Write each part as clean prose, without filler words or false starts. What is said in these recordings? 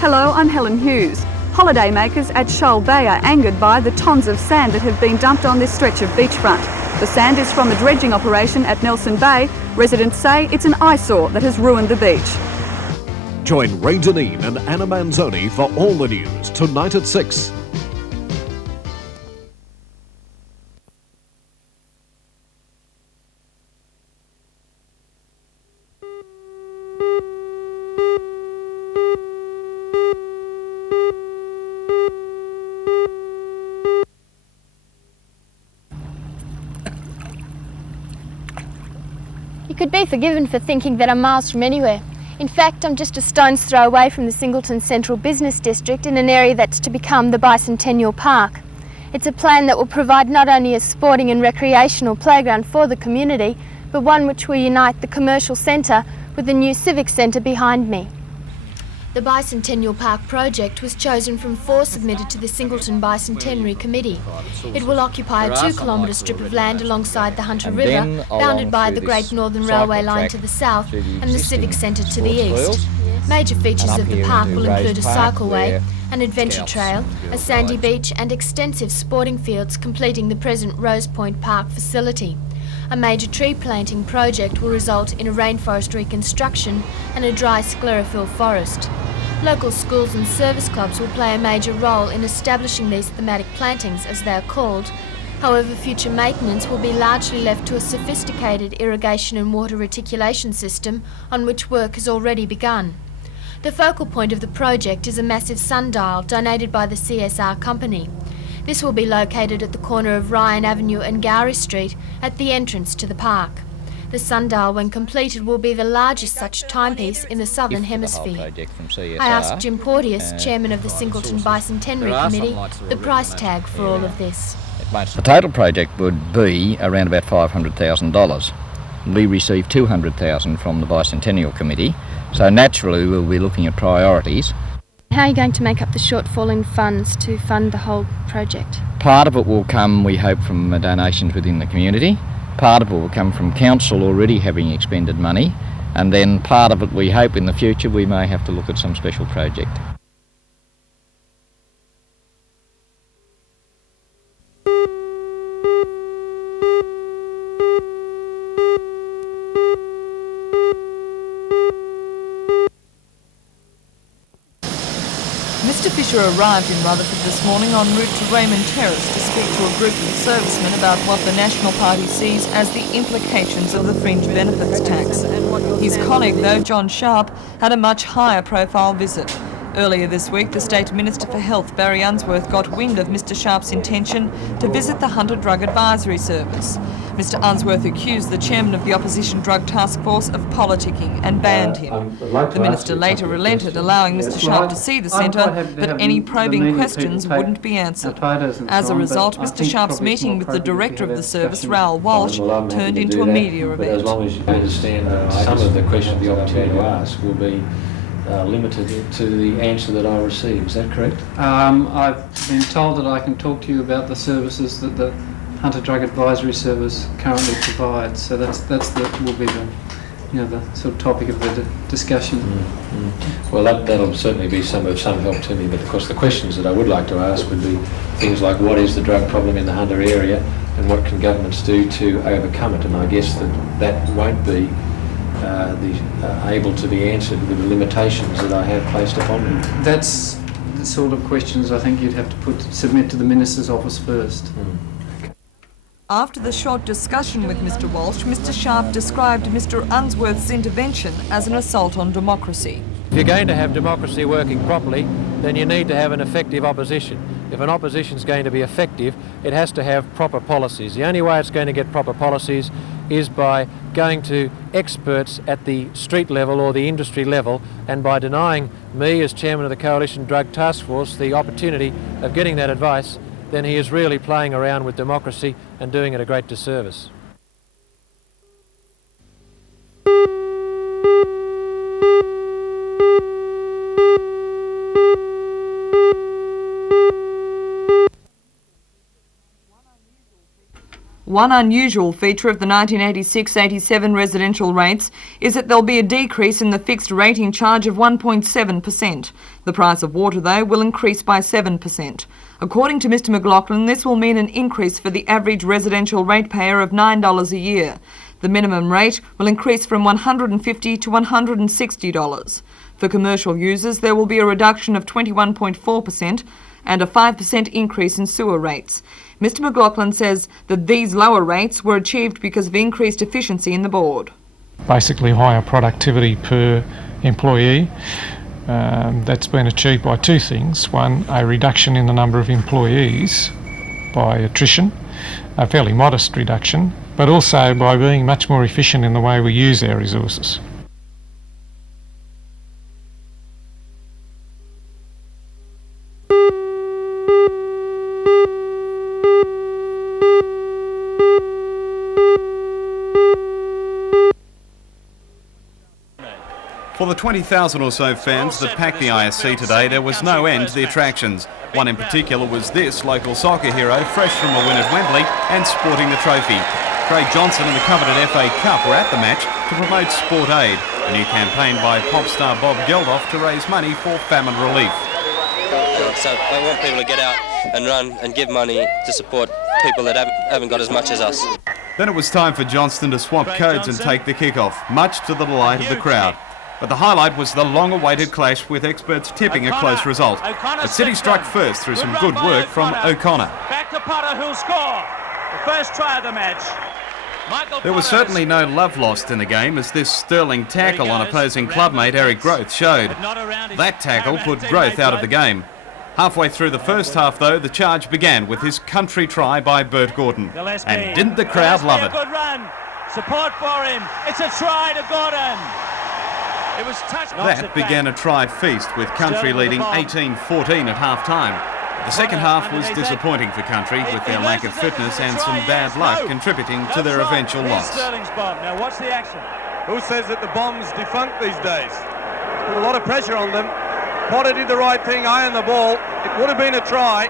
Hello, I'm Helen Hughes. Holidaymakers at Shoal Bay are angered by the tons of sand that have been dumped on this stretch of beachfront. The sand is from a dredging operation at Nelson Bay. Residents say it's an eyesore that has ruined the beach. Join Ray Deneen and Anna Manzoni for all the news tonight at 6. You could be forgiven for thinking that I'm miles from anywhere. In fact, I'm just a stone's throw away from the Singleton Central Business District in an area that's to become the Bicentennial Park. It's a plan that will provide not only a sporting and recreational playground for the community, but one which will unite the commercial centre with the new civic centre behind me. The Bicentennial Park project was chosen from 4 submitted to the Singleton Bicentenary Committee. It will occupy a 2-kilometre strip of land alongside the Hunter River, bounded by the Great Northern Railway line to the south and the Civic Centre to the east. Major features of the park will include a cycleway, an adventure trail, a sandy beach and extensive sporting fields completing the present Rose Point Park facility. A major tree planting project will result in a rainforest reconstruction and a dry sclerophyll forest. Local schools and service clubs will play a major role in establishing these thematic plantings, as they are called. However, future maintenance will be largely left to a sophisticated irrigation and water reticulation system on which work has already begun. The focal point of the project is a massive sundial donated by the CSR company. This will be located at the corner of Ryan Avenue and Gowrie Street at the entrance to the park. The sundial, when completed, will be the largest such timepiece in the Southern Hemisphere. I asked Jim Porteous, chairman of the Singleton Bicentenary Committee, the price tag for all of this. The total project would be around about $500,000. We received $200,000 from the Bicentennial Committee, so naturally we'll be looking at priorities. How are you going to make up the shortfall in funds to fund the whole project? Part of it will come, we hope, from donations within the community. Part of it will come from council already having expended money. And then part of it, we hope, in the future we may have to look at some special project. Mr Fisher arrived in Rutherford this morning en route to Raymond Terrace to speak to a group of servicemen about what the National Party sees as the implications of the fringe benefits tax. His colleague, though, John Sharp, had a much higher profile visit. Earlier this week, the State Minister for Health, Barry Unsworth, got wind of Mr Sharp's intention to visit the Hunter Drug Advisory Service. Mr Unsworth accused the chairman of the Opposition Drug Task Force of politicking and banned him. The Minister later relented, allowing Mr Sharp to see the centre, but any probing questions wouldn't be answered. As a result, Mr Sharp's meeting with the director of the service, Raoul Walsh, turned into a media event. As long as you understand some of the questions the opportunity to ask will be limited to the answer that I receive. Is that correct? I've been told that I can talk to you about the services that the Hunter Drug Advisory Service currently provides. So will be the sort of topic of the discussion. Well, that'll certainly be some help to me. But of course, the questions that I would like to ask would be things like, what is the drug problem in the Hunter area, and what can governments do to overcome it? And I guess that won't be able to be answered with the limitations that I have placed upon them. That's the sort of questions I think you'd have to submit to the Minister's office first. After the short discussion with Mr Walsh, Mr Sharp described Mr Unsworth's intervention as an assault on democracy. If you're going to have democracy working properly, then you need to have an effective opposition. If an opposition is going to be effective, it has to have proper policies. The only way it's going to get proper policies is by going to experts at the street level or the industry level, and by denying me, as chairman of the Coalition Drug Task Force, the opportunity of getting that advice, then he is really playing around with democracy and doing it a great disservice. One unusual feature of the 1986-87 residential rates is that there'll be a decrease in the fixed rating charge of 1.7%. The price of water, though, will increase by 7%. According to Mr McLaughlin, this will mean an increase for the average residential ratepayer of $9 a year. The minimum rate will increase from $150 to $160. For commercial users, there will be a reduction of 21.4% and a 5% increase in sewer rates. Mr McLaughlin says that these lower rates were achieved because of increased efficiency in the board. Basically higher productivity per employee. That's been achieved by two things. One, a reduction in the number of employees by attrition, a fairly modest reduction, but also by being much more efficient in the way we use our resources. For the 20,000 or so fans that packed the ISC today, there was no end to the attractions. One in particular was this local soccer hero, fresh from a win at Wembley and sporting the trophy. Craig Johnson and the coveted FA Cup were at the match to promote Sport Aid, a new campaign by pop star Bob Geldof to raise money for famine relief. So I want people to get out and run and give money to support people that haven't got as much as us. Then it was time for Johnston to swap codes and take the kick-off, much to the delight of the crowd. But the highlight was the long-awaited clash, with experts tipping a close result. But City struck first through some good work from O'Connor. Back to Potter, who'll score the first try of the match. There was certainly no love lost in the game, as this sterling tackle on opposing clubmate Eric Groth showed. That tackle put Groth out of the game. Halfway through the first half, though, the charge began with his country try by Bert Gordon. And didn't the crowd love it? Good run. Support for him. It's a try to Gordon. It was touched. That began a try feast, with Country leading 18-14 at half-time. The second half was disappointing for Country, with their lack of fitness and some bad luck contributing to their eventual loss. Sterling's bomb. Now watch the action. Who says that the bomb's defunct these days? Put a lot of pressure on them. Potter did the right thing, eye on the ball. It would have been a try.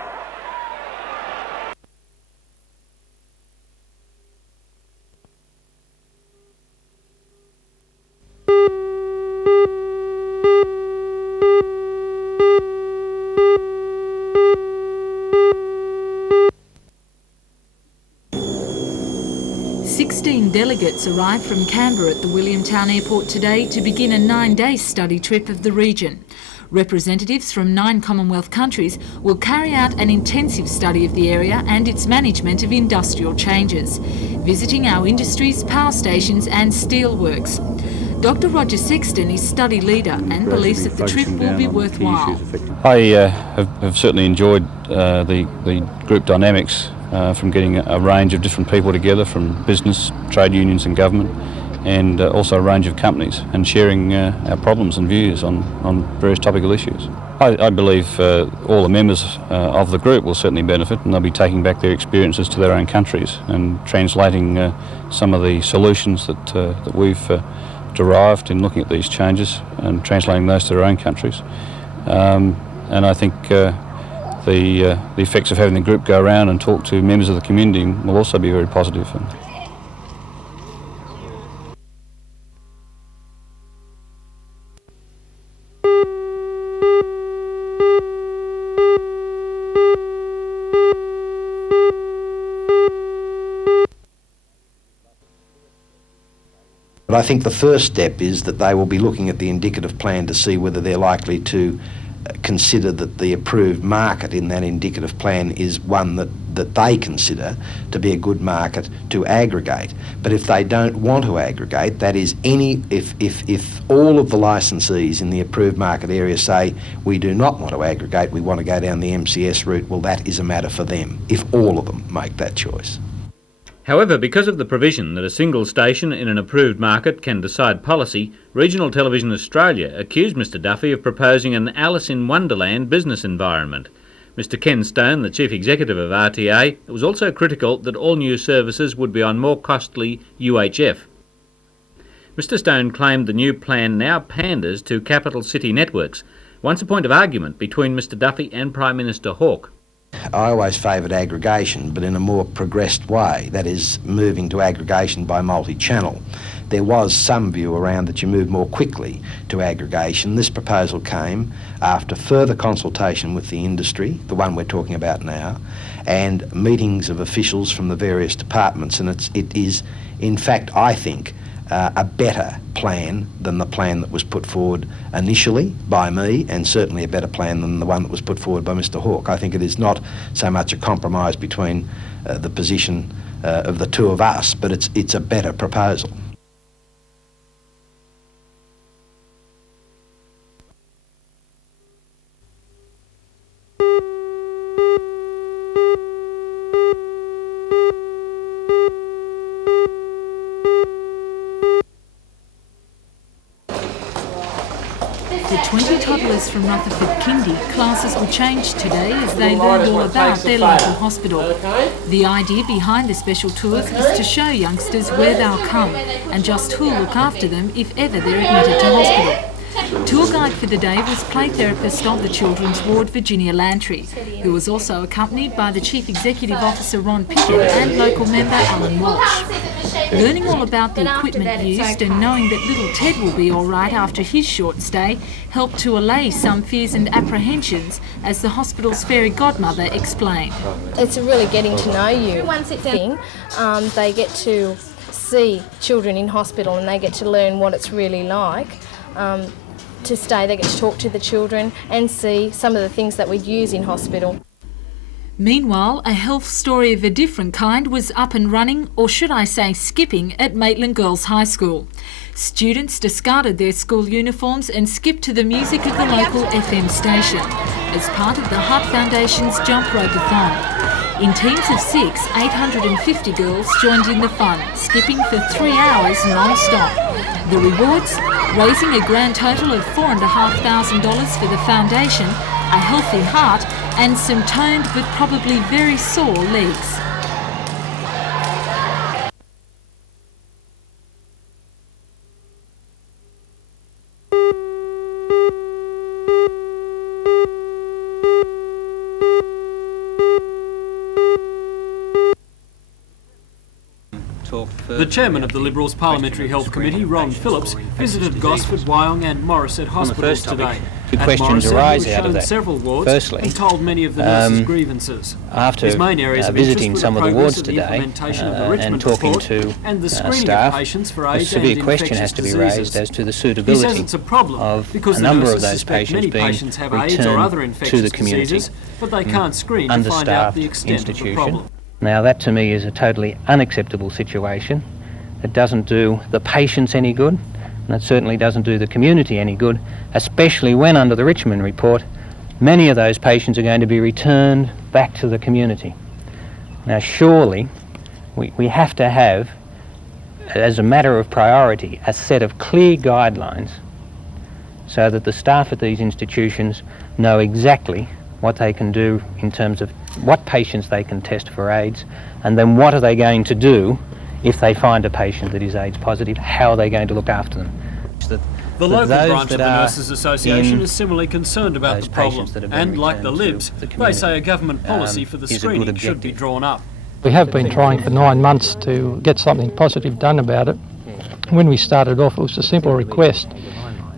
Delegates arrived from Canberra at the Williamtown Airport today to begin a 9-day study trip of the region. Representatives from 9 Commonwealth countries will carry out an intensive study of the area and its management of industrial changes, visiting our industries, power stations and steelworks. Dr Roger Sexton is study leader and believes that the trip will be worthwhile. I have certainly enjoyed the group dynamics from getting a range of different people together, from business, trade unions and government, and also a range of companies, and sharing our problems and views on various topical issues. I believe all the members of the group will certainly benefit, and they'll be taking back their experiences to their own countries and translating some of the solutions that we've derived in looking at these changes and translating those to their own countries. And I think the effects of having the group go around and talk to members of the community will also be very positive. But I think the first step is that they will be looking at the indicative plan to see whether they're likely to consider that the approved market in that indicative plan is one that they consider to be a good market to aggregate. But if they don't want to aggregate, that is, if all of the licensees in the approved market area say we do not want to aggregate, we want to go down the MCS route, well, that is a matter for them, if all of them make that choice. However, because of the provision that a single station in an approved market can decide policy, Regional Television Australia accused Mr Duffy of proposing an Alice in Wonderland business environment. Mr Ken Stone, the Chief Executive of RTA, was also critical that all new services would be on more costly UHF. Mr Stone claimed the new plan now panders to capital city networks, once a point of argument between Mr Duffy and Prime Minister Hawke. I always favoured aggregation, but in a more progressed way, that is, moving to aggregation by multi-channel. There was some view around that you move more quickly to aggregation. This proposal came after further consultation with the industry, the one we're talking about now, and meetings of officials from the various departments, and it is, in fact, I think, a better plan than the plan that was put forward initially by me, and certainly a better plan than the one that was put forward by Mr Hawke. I think it is not so much a compromise between the position of the two of us, but it's a better proposal. For 20 toddlers from Rutherford Kindy, classes were changed today as they learned all about their local hospital. The idea behind the special tours is to show youngsters where they'll come and just who'll look after them if ever they're admitted to hospital. Tour guide for the day was play therapist of the children's ward, Virginia Lantry, who was also accompanied by the Chief Executive Officer Ron Pickett and local member Alan Walsh. Learning all about the equipment used and knowing that little Ted will be all right after his short stay helped to allay some fears and apprehensions, as the hospital's fairy godmother explained. It's a really getting to know you thing. They get to see children in hospital and they get to learn what it's really like. To stay, they get to talk to the children and see some of the things that we'd use in hospital. Meanwhile, a health story of a different kind was up and running, or should I say skipping, at Maitland Girls High School. Students discarded their school uniforms and skipped to the music of the local FM station as part of the Hart Foundation's Jump Rope-a-thon. In teams of 6, 850 girls joined in the fun, skipping for 3 hours non-stop. The rewards? Raising a grand total of $4,500 for the foundation, a healthy heart and some toned but probably very sore legs. The chairman of the Liberals Parliamentary Health Committee, Ron Phillips, visited Gosford, Wyong and Morisset hospitals today. Two questions arise out of that. Several wards Firstly, and told many of the nurses' grievances. After His main areas of visiting interest some were of the progress wards of the today implementation of the Richmond and talking report to and the screening staff, of patients for a AIDS severe and question infectious has to be diseases. raised as to the He suitability says it's a problem of because a the number nurses of those suspect patients many being patients have AIDS or other returned to infectious the community diseases, but they from can't screen to find out the understaffed extent of the institution. problem. Now that to me is a totally unacceptable situation. It doesn't do the patients any good, and it certainly doesn't do the community any good, especially when under the Richmond report many of those patients are going to be returned back to the community. Now surely we have to have, as a matter of priority, a set of clear guidelines so that the staff at these institutions know exactly what they can do in terms of what patients they can test for AIDS, and then what are they going to do if they find a patient that is AIDS positive, how are they going to look after them? The local branch of the Nurses Association is similarly concerned about the problem, and like the Libs, they say a government policy for the screening should be drawn up. We have been trying for 9 months to get something positive done about it. When we started off, it was a simple request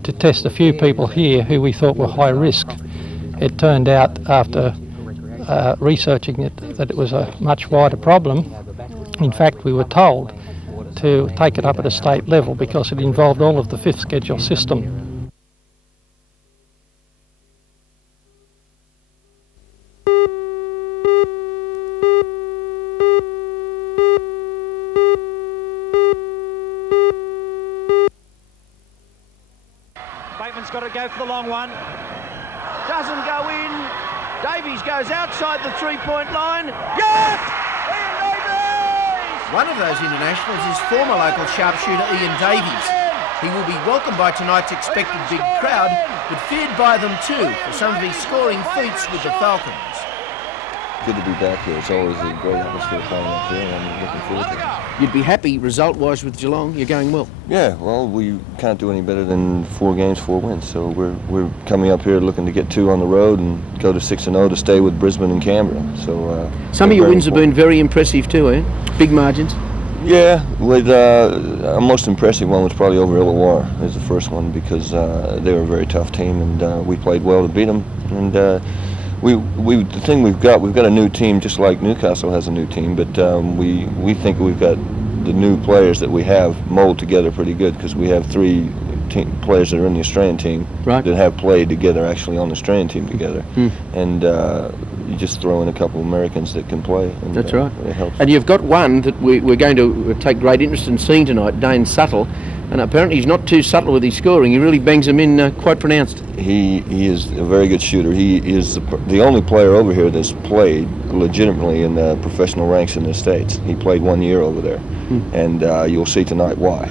to test a few people here who we thought were high risk. It turned out after researching it that it was a much wider problem. In fact, we were told to take it up at a state level because it involved all of the fifth schedule system. Bateman's got to go for the long one. Doesn't go in. Davies goes outside the three-point line. Yes! Ian Davies! One of those internationals is former local sharpshooter Ian Davies. He will be welcomed by tonight's expected big crowd, but feared by them too for some of his scoring feats with the Falcons. Good to be back here. It's always a great atmosphere playing up here, and I'm looking forward to it. You'd be happy result-wise with Geelong. You're going well. Yeah, well, we can't do any better than 4 games, 4 wins. So we're coming up here looking to get 2 on the road and go to 6-0 to stay with Brisbane and Canberra. So some of your wins have been very impressive too, eh? Big margins. Yeah, with our most impressive one was probably over Illawarra as the first one, because they were a very tough team, and we played well to beat them. And the thing we've got a new team, just like Newcastle has a new team, but we think we've got the new players that we have mold together pretty good, because we have 3 players that are in the Australian team that have played together actually on the Australian team together. And you just throw in a couple of Americans that can play. And, that's right. It helps. And you've got one that we're going to take great interest in seeing tonight, Dane Suttle. And apparently he's not too subtle with his scoring. He really bangs them in quite pronounced. He is a very good shooter. He is the only player over here that's played legitimately in the professional ranks in the States. He played 1 year over there. And you'll see tonight why.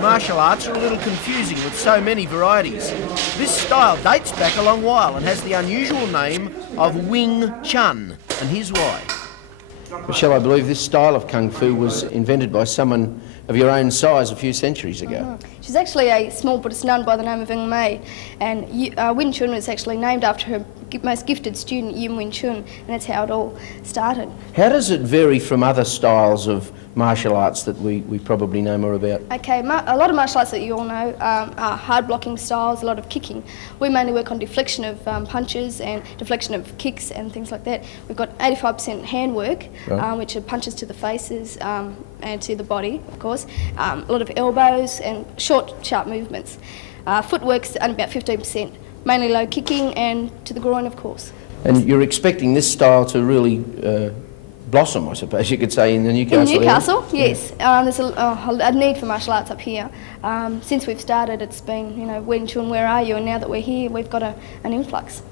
Martial arts are a little confusing with so many varieties. This style dates back a long while and has the unusual name of Wing Chun, and here's why. Michelle, I believe this style of Kung Fu was invented by someone of your own size a few centuries ago. She's actually a small Buddhist nun by the name of May, and Wing Chun was actually named after her most gifted student, Yim Wing Chun, and that's how it all started. How does it vary from other styles of martial arts that we probably know more about? Okay, a lot of martial arts that you all know are hard blocking styles, a lot of kicking. We mainly work on deflection of punches and deflection of kicks and things like that. We've got 85% handwork, which are punches to the faces and to the body, of course. A lot of elbows and short, sharp movements. Footwork's only about 15%, mainly low kicking and to the groin, of course. And you're expecting this style to really blossom, I suppose you could say, in the Newcastle area? In Newcastle, yes. There's a need for martial arts up here. Since we've started, it's been, you know, Wing Chun, where are you? And now that we're here, we've got an influx.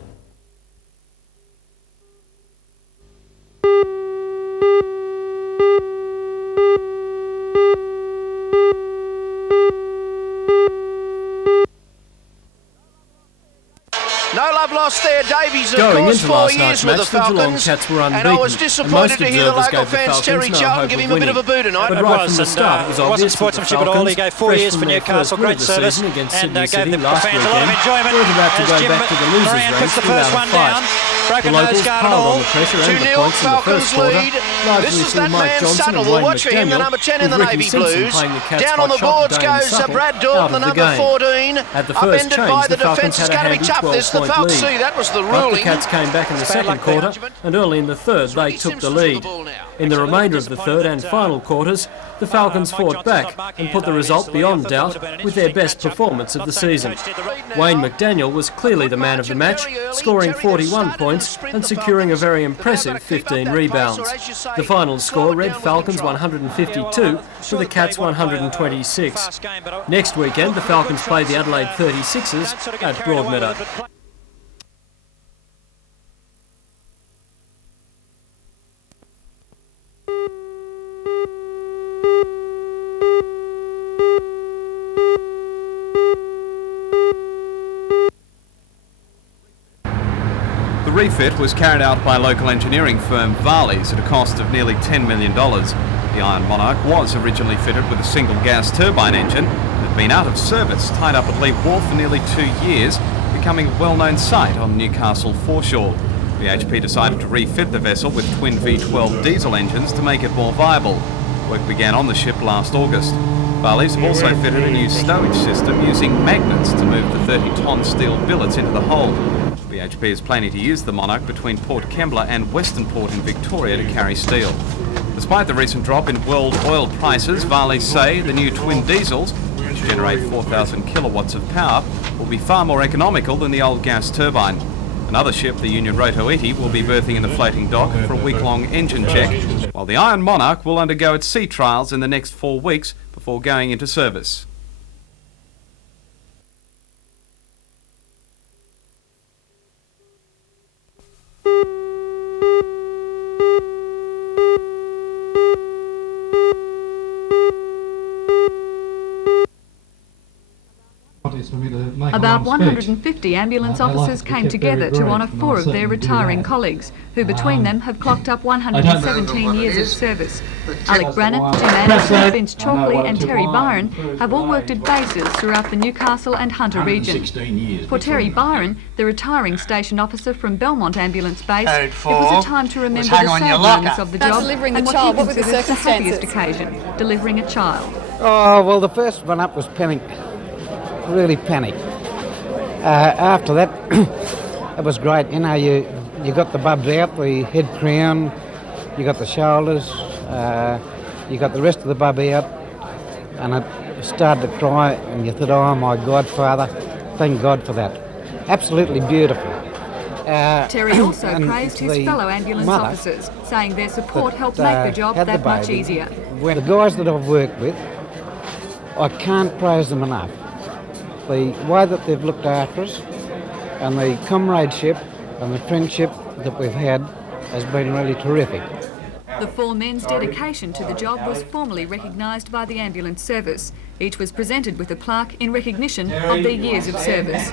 No love lost there. Davies, of Going course, into 4 last years night's with match, the Falcons, Cats were unbeaten, and I was disappointed to hear the local fans, Terry Charlton, give him a bit of a boo tonight. But right from the start, it wasn't sportsmanship at all. He gave 4 years for Newcastle, great service, and gave the fans a lot of enjoyment as Jim Moran puts the first one down. Broken nose guard and all. 2-0 Falcons lead. This is that man Suttle. We'll watch for him, the number 10 in the Navy Blues. Down on the boards goes Brad Dalton, the number 14. Upended by the defence. It's going to be tough, this. The Falcons see, that was the ruling. The Cats came back in the second quarter, and early in the third they took the lead. In the remainder of the third and final quarters, the Falcons fought back and put the result beyond doubt with their best performance of the season. Wayne McDaniel was clearly the man of the match, scoring 41 points and securing a very impressive 15 rebounds. The final score read Falcons 152 to the Cats 126. Next weekend, the Falcons play the Adelaide 36ers at Broadmeadow. The refit was carried out by local engineering firm Varley's at a cost of nearly $10 million. The Iron Monarch was originally fitted with a single gas turbine engine that had been out of service, tied up at Lee Wharf for nearly 2 years, becoming a well-known site on Newcastle foreshore. BHP decided to refit the vessel with twin V12 diesel engines to make it more viable. Work began on the ship last August. Varley's have also fitted a new stowage system using magnets to move the 30-tonne steel billets into the hold. BHP is planning to use the Monarch between Port Kembla and Western Port in Victoria to carry steel. Despite the recent drop in world oil prices, Varley's say the new twin diesels, which generate 4,000 kilowatts of power, will be far more economical than the old gas turbine. Another ship, the Union Rotoiti, will be berthing in the floating dock for a week-long engine check, while the Iron Monarch will undergo its sea trials in the next 4 weeks before going into service. About 150 ambulance officers came together to honour 4 of their retiring colleagues, who between them have clocked up 117 years of service. Alec Brannan, Jim Anderson, Vince Chalkley and Terry Byron have all worked at bases throughout the Newcastle and Hunter region. For Terry Byron, the retiring station officer from Belmont Ambulance Base, it was a time to remember the sad moments of the job delivering and the what child. he What were the considers the happiest circumstances? occasion, delivering a child. Oh, well, the first one up was panic, really panic. After that, it was great. You know, you got the bubs out, the head crown, you got the shoulders, you got the rest of the bub out, and it started to cry, and you thought, oh my God, Father, thank God for that. Absolutely beautiful. Terry also praised his the fellow ambulance mother officers, saying their support helped that, make the job had the that much baby. easier. The guys that I've worked with, I can't praise them enough. The way that they've looked after us and the comradeship and the friendship that we've had has been really terrific. The 4 men's dedication to the job was formally recognised by the ambulance service. Each was presented with a plaque in recognition of their years of service.